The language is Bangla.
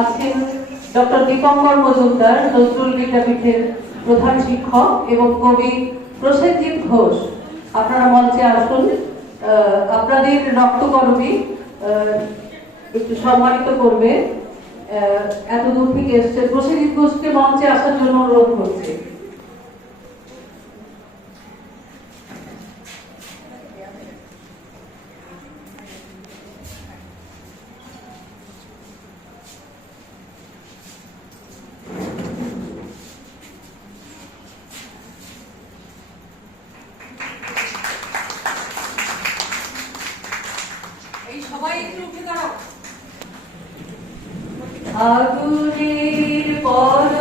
আছেন ডক্টর দীপঙ্কর মজুমদার, নজরুল বিদ্যাপীঠের প্রধান শিক্ষক এবং কবি প্রসেনজিৎ ঘোষ। আপনারা মঞ্চে আসুন। আপনাদের রক্তকর্মী একটু সম্মানিত করবে। এত দূর থেকে এসছে প্রসেনজিৎ ঘোষকে মঞ্চে আসার জন্য অনুরোধ করছে। আগুনের পর